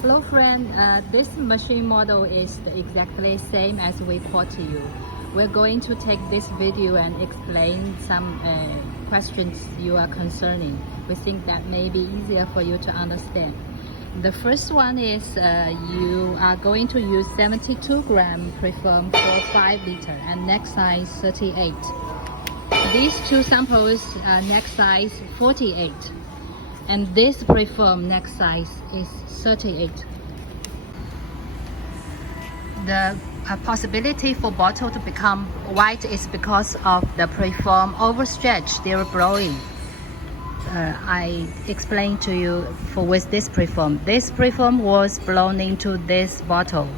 Hello friend, this machine model is exactly same as we quote to you. We're going to take this video and explain some questions you are concerning. We think that may be easier for you to understand. The first one is you are going to use 72 gram preform for 5 liter and neck size 38. These two samples are neck size 48. And this preform neck size is 38. The possibility for bottle to become white is because of the preform overstretch during blowing. I explained to you with this preform. This preform was blown into this bottle,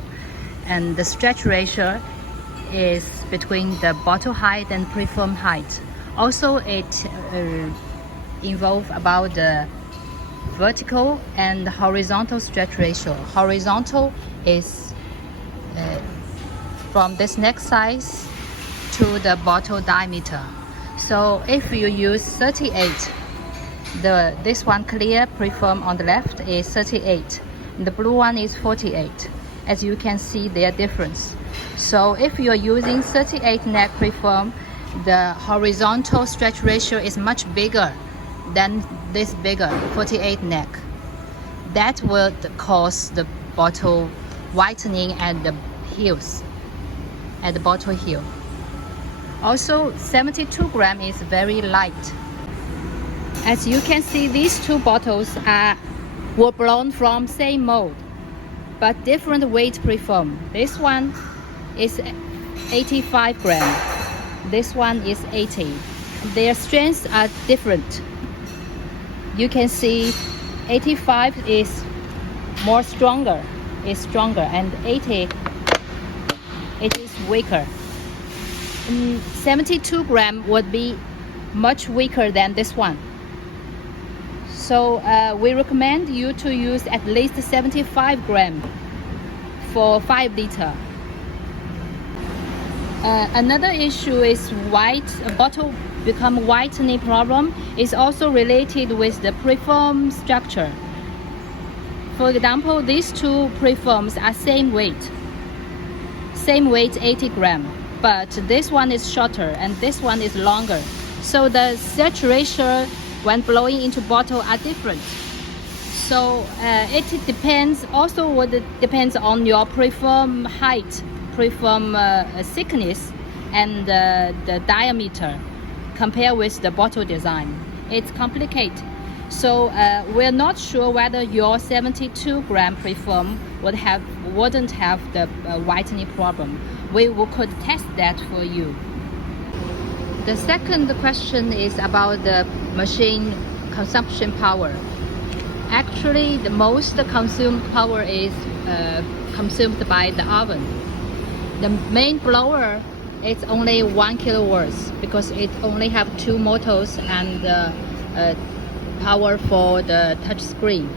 and the stretch ratio is between the bottle height and preform height. Also, it involves about the vertical and horizontal stretch ratio. Horizontal is from this neck size to the bottle diameter. So if you use 38, this one clear preform on the left is 38, and the blue one is 48. As you can see their difference. So if you are using 38 neck preform, the horizontal stretch ratio is much bigger than this bigger 48 neck. That will cause the bottle whitening at the heels, at the bottle heel. Also, 72 gram is very light. As you can see, these two bottles were blown from same mold, but different weight preform. This one is 85 gram. This one is 80. Their strengths are different. You can see 85 is more stronger, and 80 it is weaker. 72 gram would be much weaker than this one. So we recommend you to use at least 75 gram for 5 liter. Another issue is bottle become whitening problem is also related with the preform structure. For example, these two preforms are same weight 80 gram, but this one is shorter and this one is longer. So the stretch ratio when blowing into bottle are different. So it depends on your preform height, preform thickness, and the diameter compared with the bottle design. It's complicated. So we're not sure whether your 72 gram preform wouldn't have the whitening problem. We could test that for you. The second question is about the machine consumption power. Actually, the most consumed power is consumed by the oven. The main blower is only 1 kilowatts because it only have 2 motors and power for the touch screen.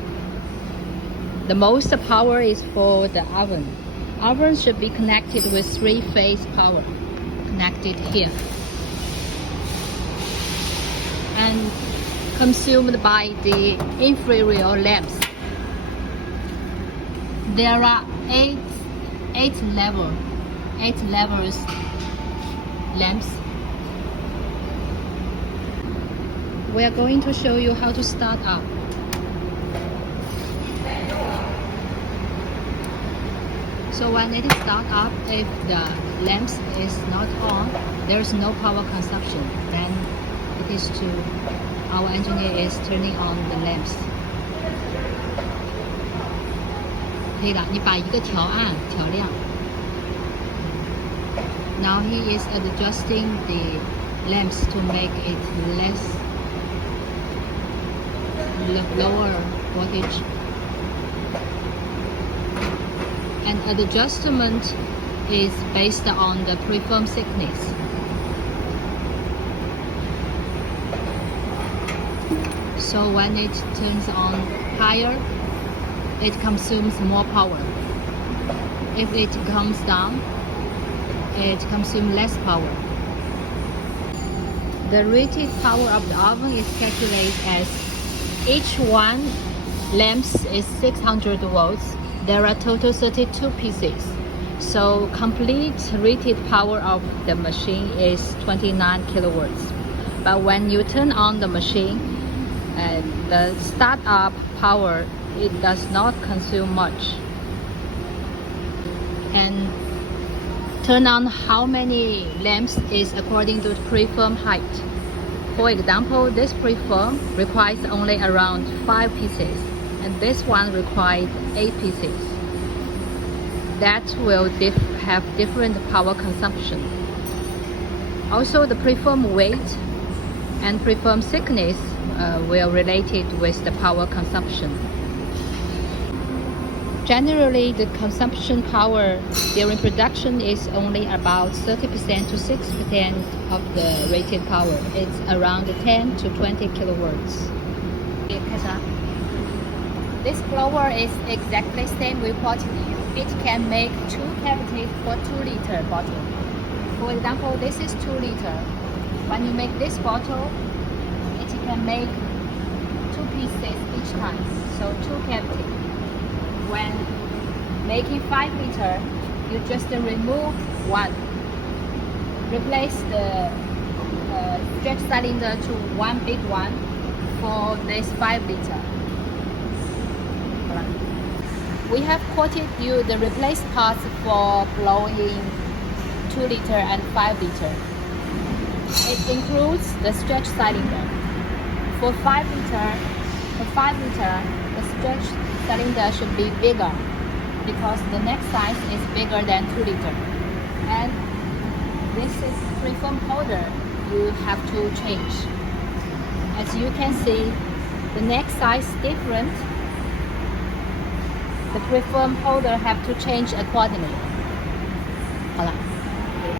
The most power is for the oven. Oven should be connected with 3-phase power, connected here, and consumed by the infrared lamps. There are 8 levels lamps. We are going to show you how to start up. So when it is start up, if the lamps is not on, there is no power consumption. Then it is our engineer is turning on the lamps. 可以了，你把一个调暗调亮。Now he is adjusting the lamps to make it lower voltage. And the adjustment is based on the preform thickness. So when it turns on higher, it consumes more power. If it comes down, it consumes less power. The rated power of the oven is calculated as each one lamps is 600 volts. There are total 32 pieces. So complete rated power of the machine is 29 kilowatts. But when you turn on the machine, the startup power, it does not consume much. And turn on how many lamps is according to the preform height. For example, this preform requires only around 5 pieces, and this one requires 8 pieces. That will have different power consumption. Also, the preform weight and preform thickness will related with the power consumption. Generally, the consumption power during production is only about 30% to 6% of the rated power. It's around 10 to 20 kilowatts. This blower is exactly same we quoted you. It can make 2 cavities for 2-liter bottle. For example, this is 2 liter. When you make this bottle, it can make 2 pieces each time, so 2 cavities. When making 5 liter, you just remove one. Replace the stretch cylinder to one big one for this 5 liter. We have quoted you the replace parts for blowing 2 liter and 5 liter. It includes the stretch cylinder. For 5 liter, the stretch cylinder should be bigger because the neck size is bigger than 2 liter. And this is preform holder you have to change. As you can see, the neck size different. The preform holder have to change accordingly. 好了。